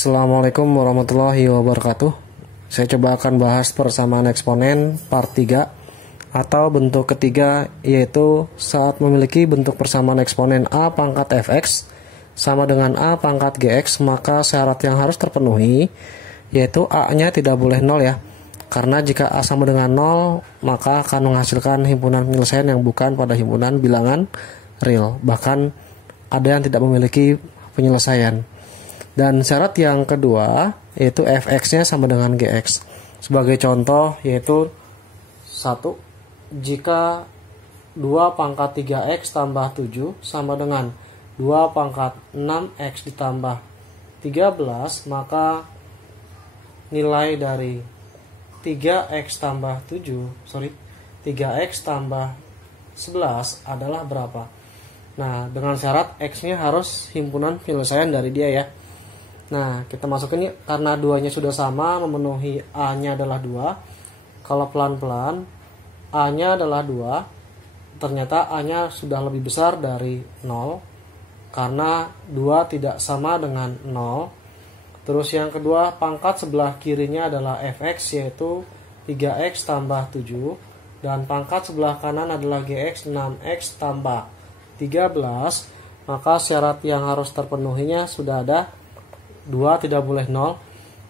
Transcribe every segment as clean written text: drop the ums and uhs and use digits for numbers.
Assalamualaikum warahmatullahi wabarakatuh. Saya coba akan bahas persamaan eksponen part 3 atau bentuk ketiga, yaitu saat memiliki bentuk persamaan eksponen A pangkat fx sama dengan A pangkat gx, maka syarat yang harus terpenuhi yaitu A-nya tidak boleh 0 ya. Karena jika A sama dengan 0, maka akan menghasilkan himpunan penyelesaian yang bukan pada himpunan bilangan real. Bahkan ada yang tidak memiliki penyelesaian. Dan syarat yang kedua yaitu fx-nya sama dengan gx. Sebagai contoh yaitu 1. Jika 2 pangkat 3x tambah 7 sama dengan 2 pangkat 6x ditambah 13, maka nilai dari 3x tambah 3x tambah 11 adalah berapa? Nah, dengan syarat x-nya harus himpunan penyelesaian dari dia ya. Nah, kita masukin nih, karena duanya sudah sama, memenuhi A-nya adalah 2. Kalau pelan-pelan, A-nya adalah 2. Ternyata A-nya sudah lebih besar dari 0. Karena 2 tidak sama dengan 0. Terus yang kedua, pangkat sebelah kirinya adalah fx, yaitu 3x tambah 7. Dan pangkat sebelah kanan adalah gx, 6x tambah 13. Maka syarat yang harus terpenuhinya sudah ada, 2 tidak boleh 0.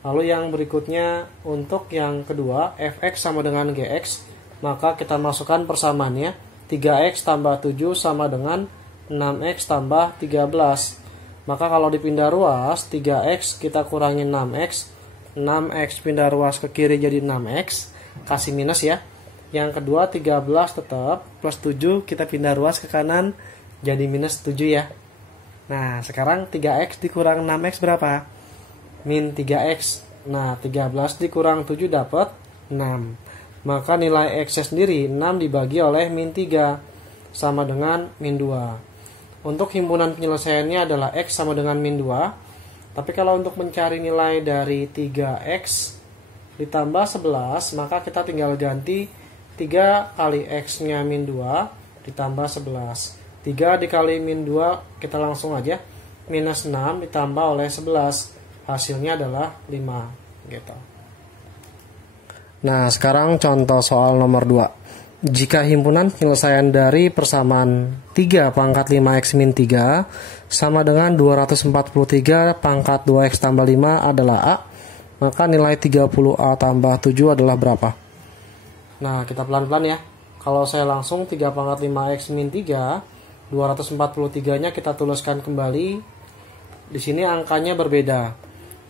Lalu yang berikutnya, untuk yang kedua fx sama dengan gx, maka kita masukkan persamaannya, 3x tambah 7 sama dengan 6x tambah 13. Maka kalau dipindah ruas, 3x kita kurangin 6x, 6x pindah ruas ke kiri jadi 6x, kasih minus ya. Yang kedua 13 tetap, plus 7 kita pindah ruas ke kanan jadi minus 7 ya. Nah, sekarang 3x dikurang 6x berapa? Min 3x. Nah, 13 dikurang 7 dapat 6. Maka nilai x sendiri 6 dibagi oleh min 3 sama dengan min 2. Untuk himpunan penyelesaiannya adalah x sama dengan min 2. Tapi kalau untuk mencari nilai dari 3x ditambah 11, maka kita tinggal ganti 3 kali x-nya min 2 ditambah 11. 3 dikali min 2 kita langsung aja, minus 6 ditambah oleh 11, hasilnya adalah 5 gitu. Nah, sekarang contoh soal nomor 2. Jika himpunan penyelesaian dari persamaan 3 pangkat 5x min 3 sama dengan 243 pangkat 2x tambah 5 adalah A, maka nilai 30A tambah 7 adalah berapa? Nah, kita pelan-pelan ya. Kalau saya langsung 3 pangkat 5x min 3, 243-nya kita tuliskan kembali. Di sini angkanya berbeda.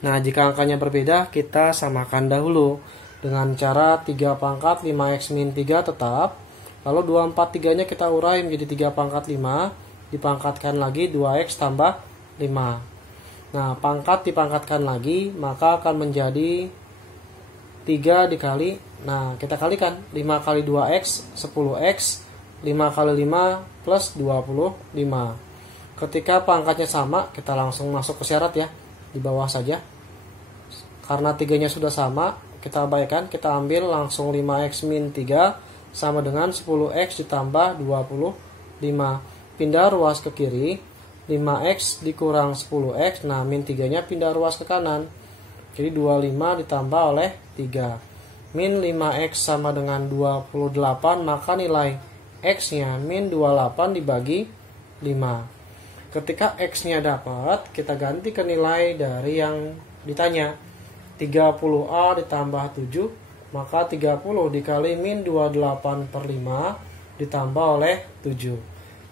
Nah, jika angkanya berbeda, kita samakan dahulu dengan cara 3 pangkat 5x min 3 tetap. Lalu 243-nya kita urai menjadi 3 pangkat 5, dipangkatkan lagi 2x tambah 5. Nah, pangkat dipangkatkan lagi, maka akan menjadi 3 dikali. Nah, kita kalikan 5 kali 2x, 10x, 5 kali 5 plus 25. Ketika pangkatnya sama, kita langsung masuk ke syarat ya, di bawah saja. Karena 3-nya sudah sama, kita abaikan, kita ambil langsung 5x min 3 sama dengan 10x ditambah 25. Pindah ruas ke kiri, 5x dikurang 10x, nah min 3-nya pindah ruas ke kanan. Jadi 25 ditambah oleh 3. Min 5x sama dengan 28, maka nilai x-nya min 28 dibagi 5. Ketika x-nya dapat, kita ganti ke nilai dari yang ditanya. 30A ditambah 7, maka 30 dikali min 28 per 5 ditambah oleh 7.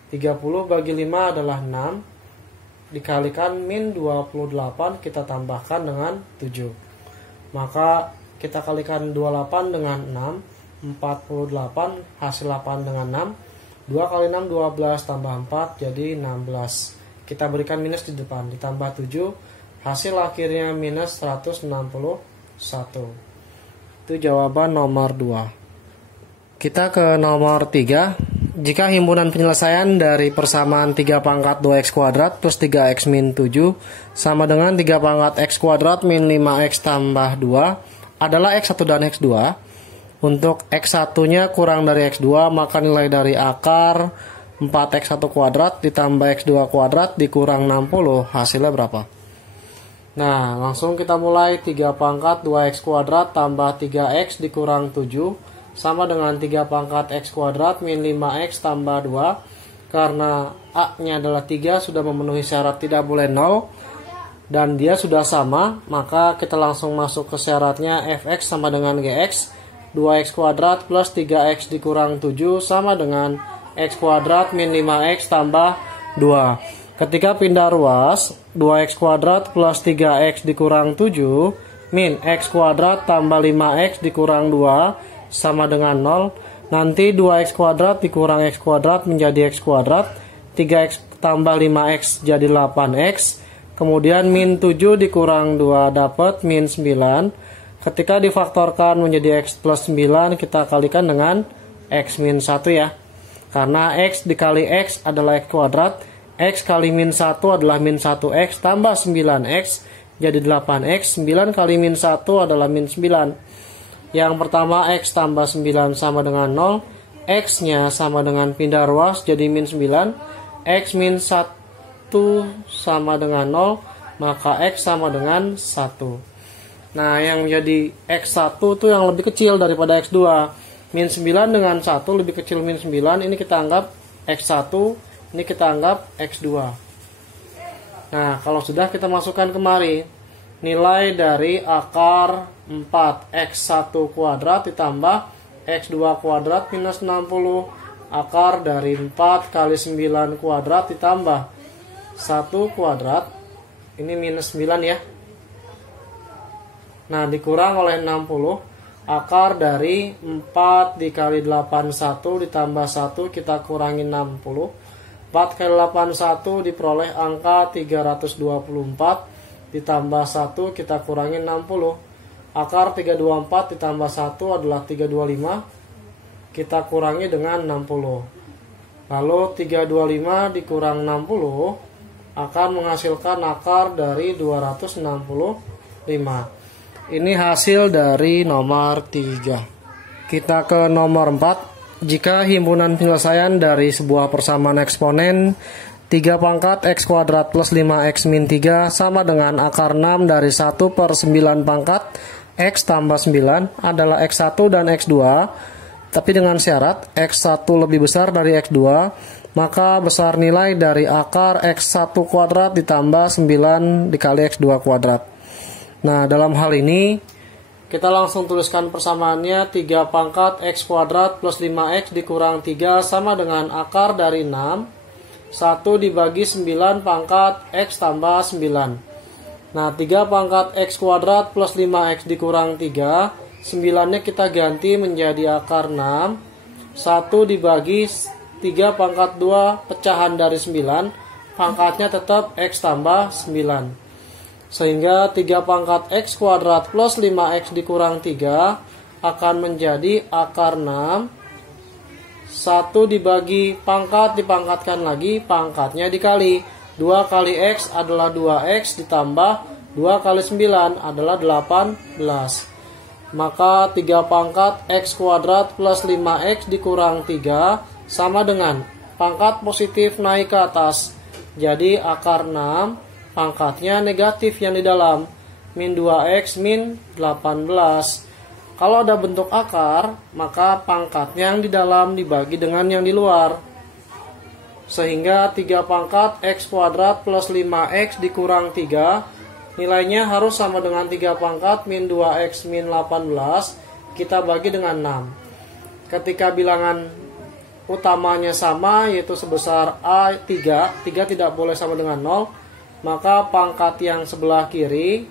30 bagi 5 adalah 6, dikalikan min 28 kita tambahkan dengan 7. Maka kita kalikan 28 dengan 6, 48, hasil 8 dengan 6, 2 kali 6 12 tambah 4 jadi 16. Kita berikan minus di depan, ditambah 7, hasil akhirnya minus 161. Itu jawaban nomor 2. Kita ke nomor 3. Jika himpunan penyelesaian dari persamaan 3 pangkat 2x kuadrat plus 3x min 7 sama dengan 3 pangkat x kuadrat min 5x tambah 2 adalah x1 dan x2. Untuk x1-nya kurang dari x2, maka nilai dari akar 4x1 kuadrat ditambah x2 kuadrat dikurang 60, hasilnya berapa? Nah, langsung kita mulai. 3 pangkat 2x kuadrat tambah 3x dikurang 7 sama dengan 3 pangkat x kuadrat min 5x tambah 2. Karena A-nya adalah 3, sudah memenuhi syarat tidak boleh 0 dan dia sudah sama, maka kita langsung masuk ke syaratnya. Fx sama dengan gx. 2x kuadrat plus 3x dikurang 7 sama dengan x kuadrat min 5x tambah 2. Ketika pindah ruas, 2x kuadrat plus 3x dikurang 7 min x kuadrat tambah 5x dikurang 2 sama dengan 0. Nanti 2x kuadrat dikurang x kuadrat menjadi x kuadrat. 3x tambah 5x jadi 8x. Kemudian min 7 dikurang 2 dapat min 9. Ketika difaktorkan menjadi x plus 9, kita kalikan dengan x min 1 ya. Karena x dikali x adalah x kuadrat. X kali min 1 adalah min 1x tambah 9x jadi 8x. 9 kali min 1 adalah min 9. Yang pertama x tambah 9 sama dengan 0. X nya sama dengan pindah ruas jadi min 9. X min 1 sama dengan 0, maka x sama dengan 1. Nah, yang menjadi x1 itu yang lebih kecil daripada x2. Min 9 dengan 1 lebih kecil min 9. Ini kita anggap x1. Ini kita anggap x2. Nah, kalau sudah kita masukkan kemari. Nilai dari akar 4x1 kuadrat ditambah x2 kuadrat minus 60. Akar dari 4 kali 9 kuadrat ditambah 1 kuadrat. Ini minus 9 ya. Nah, dikurang oleh 60. Akar dari 4 dikali 81 ditambah 1 kita kurangi 60. 4 kali 81 diperoleh angka 324 ditambah 1 kita kurangi 60. Akar 324 ditambah 1 adalah 325. Kita kurangi dengan 60. Lalu 325 dikurang 60 akan menghasilkan akar dari 265. Ini hasil dari nomor 3. Kita ke nomor 4. Jika himpunan penyelesaian dari sebuah persamaan eksponen 3 pangkat x kuadrat plus 5x min 3 sama dengan akar 6 dari 1 per 9 pangkat x tambah 9 adalah x1 dan x2, tapi dengan syarat x1 lebih besar dari x2, maka besar nilai dari akar x1 kuadrat ditambah 9 dikali x2 kuadrat. Nah, dalam hal ini kita langsung tuliskan persamaannya. 3 pangkat x kuadrat plus 5x dikurang 3 sama dengan akar dari 6. 1 dibagi 9 pangkat x tambah 9. Nah, 3 pangkat x kuadrat plus 5x dikurang 3. 9-nya kita ganti menjadi akar 6. 1 dibagi 3 pangkat 2 pecahan dari 9. Pangkatnya tetap x tambah 9. Sehingga 3 pangkat x kuadrat plus 5x dikurang 3 akan menjadi akar 6. 1 dibagi pangkat dipangkatkan lagi, pangkatnya dikali. 2 kali x adalah 2x ditambah 2 kali 9 adalah 18. Maka 3 pangkat x kuadrat plus 5x dikurang 3 sama dengan pangkat positif naik ke atas. Jadi akar 6 pangkatnya negatif yang di dalam, min 2x min 18. Kalau ada bentuk akar, maka pangkatnya yang di dalam dibagi dengan yang di luar. Sehingga 3 pangkat x kuadrat plus 5x dikurang 3, nilainya harus sama dengan 3 pangkat min 2x min 18, kita bagi dengan 6. Ketika bilangan utamanya sama, yaitu sebesar A3, 3 tidak boleh sama dengan 0, maka pangkat yang sebelah kiri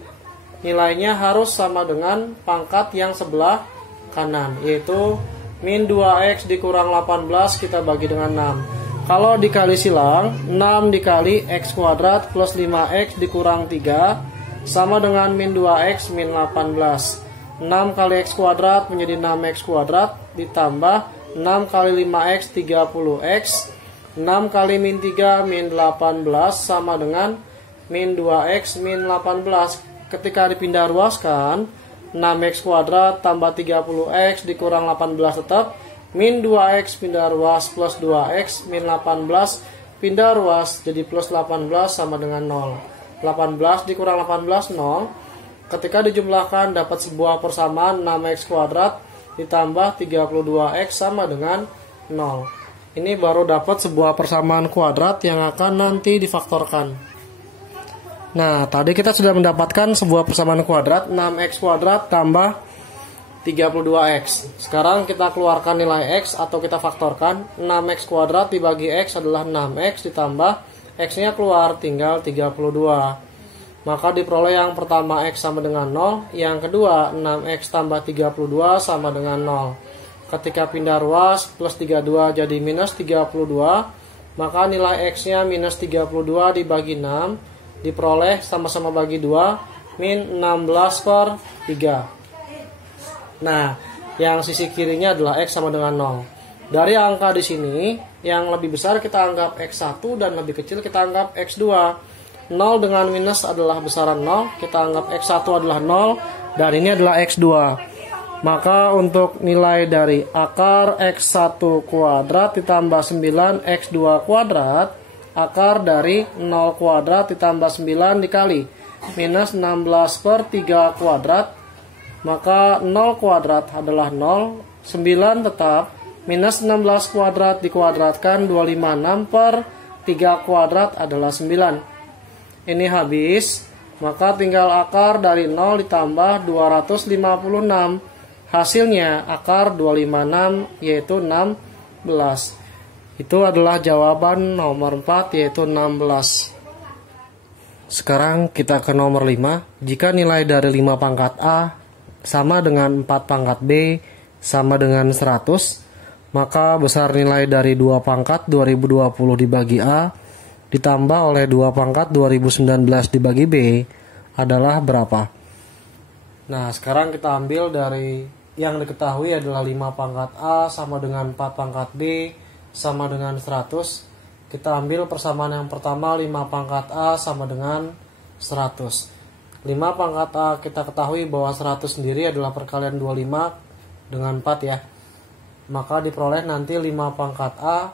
nilainya harus sama dengan pangkat yang sebelah kanan, yaitu min 2x dikurang 18 kita bagi dengan 6. Kalau dikali silang, 6 dikali x kuadrat plus 5x dikurang 3 sama dengan min 2x min 18. 6 kali x kuadrat menjadi 6x kuadrat ditambah 6 kali 5x 30x. 6 kali min 3 min 18 sama dengan min 2x min 18. Ketika dipindah ruaskan, 6x kuadrat tambah 30x dikurang 18 tetap. Min 2x pindah ruas plus 2x min 18 pindah ruas jadi plus 18 sama dengan 0. 18 dikurang 18, 0. Ketika dijumlahkan dapat sebuah persamaan 6x kuadrat ditambah 32x sama dengan 0. Ini baru dapat sebuah persamaan kuadrat yang akan nanti difaktorkan. Nah, tadi kita sudah mendapatkan sebuah persamaan kuadrat 6x kuadrat tambah 32x. Sekarang kita keluarkan nilai x atau kita faktorkan. 6x kuadrat dibagi x adalah 6x ditambah x-nya keluar tinggal 32. Maka diperoleh yang pertama x sama dengan 0, yang kedua 6x tambah 32 sama dengan 0. Ketika pindah ruas plus 32 jadi minus 32, maka nilai x-nya minus 32 dibagi 6 diperoleh sama-sama bagi 2 min 16 per 3. Nah, yang sisi kirinya adalah x sama dengan 0. Dari angka di sini, yang lebih besar kita anggap x1 dan lebih kecil kita anggap x2. 0 dengan minus adalah besaran 0, kita anggap x1 adalah 0 dan ini adalah x2. Maka untuk nilai dari akar x1 kuadrat ditambah 9 x2 kuadrat, akar dari 0 kuadrat ditambah 9 dikali minus 16 per 3 kuadrat, maka 0 kuadrat adalah 0, 9 tetap, minus 16 kuadrat dikuadratkan 256 per 3 kuadrat adalah 9. Ini habis, maka tinggal akar dari 0 ditambah 256. Hasilnya akar 256 yaitu 16. Itu adalah jawaban nomor 4 yaitu 16. Sekarang kita ke nomor 5. Jika nilai dari 5 pangkat A sama dengan 4 pangkat B sama dengan 100, maka besar nilai dari 2 pangkat 2020 dibagi A ditambah oleh 2 pangkat 2019 dibagi B adalah berapa? Nah, sekarang kita ambil dari yang diketahui adalah 5 pangkat A sama dengan 4 pangkat B sama dengan 100. Kita ambil persamaan yang pertama, 5 pangkat A sama dengan 100. 5 pangkat A kita ketahui bahwa 100 sendiri adalah perkalian 25 dengan 4 ya. Maka diperoleh nanti 5 pangkat A,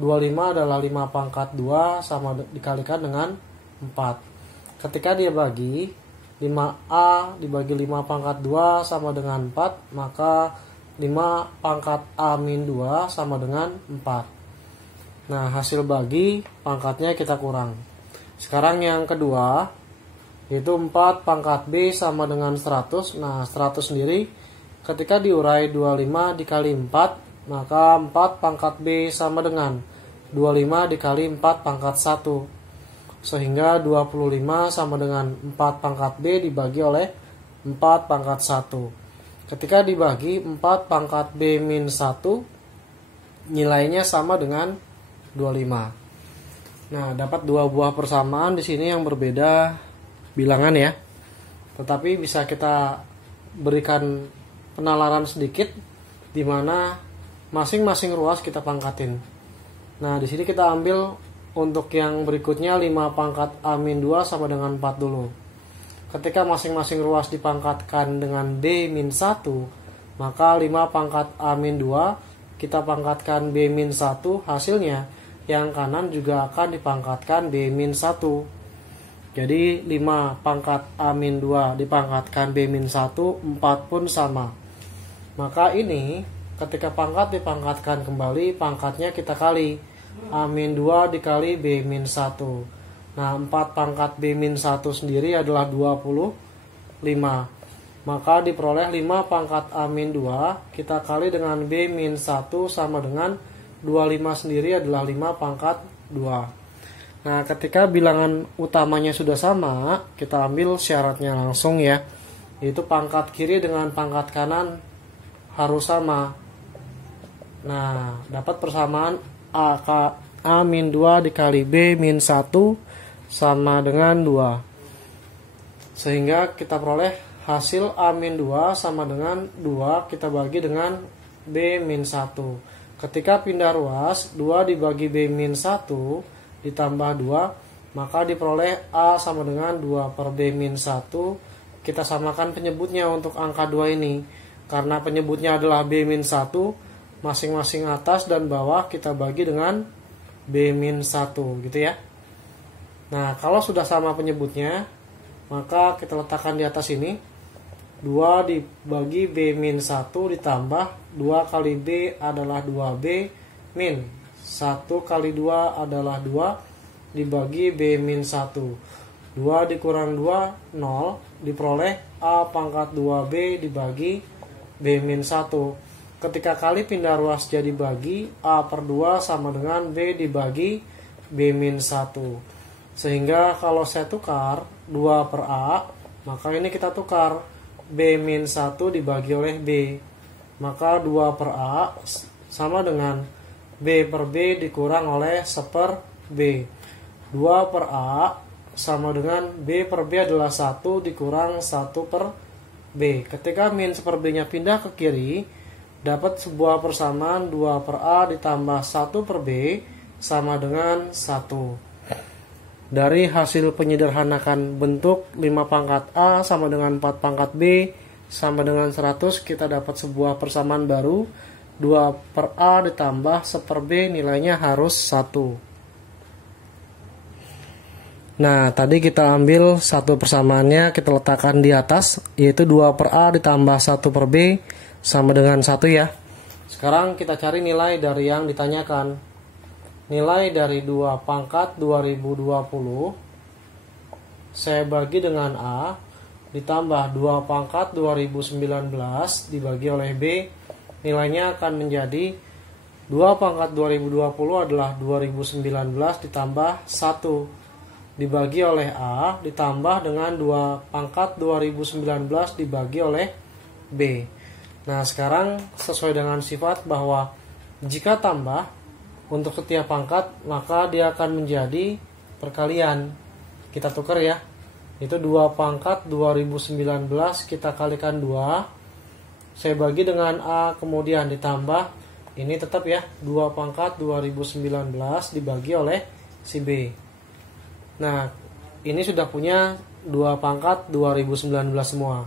25 adalah 5 pangkat 2 sama dikalikan dengan 4. Ketika dia bagi 5A dibagi 5 pangkat 2 sama dengan 4, maka 5 pangkat A min 2 sama dengan 4. Nah, hasil bagi pangkatnya kita kurang. Sekarang yang kedua, yaitu 4 pangkat B sama dengan 100. Nah, 100 sendiri ketika diurai 25 dikali 4, maka 4 pangkat B sama dengan 25 dikali 4 pangkat 1. Sehingga 25 sama dengan 4 pangkat B dibagi oleh 4 pangkat 1. Ketika dibagi 4 pangkat B min 1, nilainya sama dengan 25. Nah, dapat dua buah persamaan di sini yang berbeda bilangan ya. Tetapi bisa kita berikan penalaran sedikit di mana masing-masing ruas kita pangkatin. Nah, di sini kita ambil untuk yang berikutnya 5 pangkat A-2 sama dengan 4 dulu. Ketika masing-masing ruas dipangkatkan dengan B-1, maka 5 pangkat A-2 kita pangkatkan B-1, hasilnya yang kanan juga akan dipangkatkan B-1. Jadi 5 pangkat A-2 dipangkatkan B-1, 4 pun sama. Maka ini ketika pangkat dipangkatkan kembali, pangkatnya kita kali. A-2 dikali B-1. Nah, 4 pangkat B-1 sendiri adalah 25. Maka diperoleh 5 pangkat A-2 kita kali dengan B-1 sama dengan 25 sendiri adalah 5 pangkat 2. Nah, ketika bilangan utamanya sudah sama, kita ambil syaratnya langsung ya. Yaitu pangkat kiri dengan pangkat kanan harus sama. Nah, dapat persamaan A-2 dikali B-1 sama dengan 2. Sehingga kita peroleh hasil A-2 sama dengan 2 kita bagi dengan B-1. Ketika pindah ruas, 2 dibagi B-1 ditambah 2, maka diperoleh A sama dengan 2 per B-1. Kita samakan penyebutnya untuk angka 2 ini. Karena penyebutnya adalah B-1, masing-masing atas dan bawah kita bagi dengan B-1 gitu ya. Nah, kalau sudah sama penyebutnya, maka kita letakkan di atas ini. 2 dibagi B-1 ditambah 2 kali B adalah 2B min 1 kali 2 adalah 2 dibagi B-1. 2 dikurang 2, 0. Diperoleh A pangkat 2B dibagi B-1. Ketika kali pindah ruas jadi bagi, A per 2 sama dengan B dibagi B-1. Sehingga kalau saya tukar 2 per A, maka ini kita tukar B-1 dibagi oleh B. Maka 2 per A sama dengan B per B dikurang oleh 1 per B. 2 per A sama dengan B per B adalah 1 dikurang 1 per B. Ketika min 1 per B nya pindah ke kiri, dapat sebuah persamaan 2 per A ditambah 1 per B sama dengan 1. Dari hasil penyederhanakan bentuk 5 pangkat A sama dengan 4 pangkat B sama dengan 100, kita dapat sebuah persamaan baru. 2 per A ditambah 1 per B nilainya harus 1. Nah, tadi kita ambil satu persamaannya, kita letakkan di atas, yaitu 2 per A ditambah 1 per B sama dengan 1 ya. Sekarang kita cari nilai dari yang ditanyakan. Nilai dari 2 pangkat 2020 saya bagi dengan A ditambah 2 pangkat 2019 dibagi oleh B, nilainya akan menjadi 2 pangkat 2020 adalah 2019 ditambah 1 dibagi oleh A ditambah dengan 2 pangkat 2019 dibagi oleh B. Nah, sekarang sesuai dengan sifat bahwa jika tambah untuk setiap pangkat, maka dia akan menjadi perkalian. Kita tukar ya. Itu 2 pangkat 2019 kita kalikan 2. Saya bagi dengan A kemudian ditambah. Ini tetap ya. 2 pangkat 2019 dibagi oleh si B. Nah, ini sudah punya 2 pangkat 2019 semua.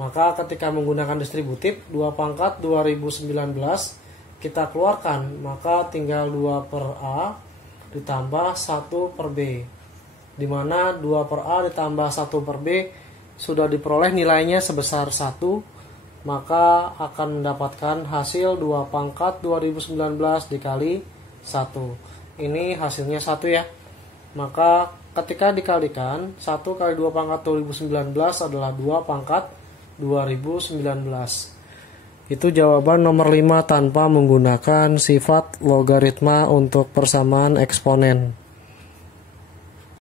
Maka ketika menggunakan distributif 2 pangkat 2019 kita keluarkan, maka tinggal 2 per A ditambah 1 per B, dimana 2 per A ditambah 1 per B sudah diperoleh nilainya sebesar 1, maka akan mendapatkan hasil 2 pangkat 2019 dikali 1. Ini hasilnya 1 ya. Maka ketika dikalikan 1 kali 2 pangkat 2019 adalah 2 pangkat 2019. Itu jawaban nomor 5 tanpa menggunakan sifat logaritma untuk persamaan eksponen.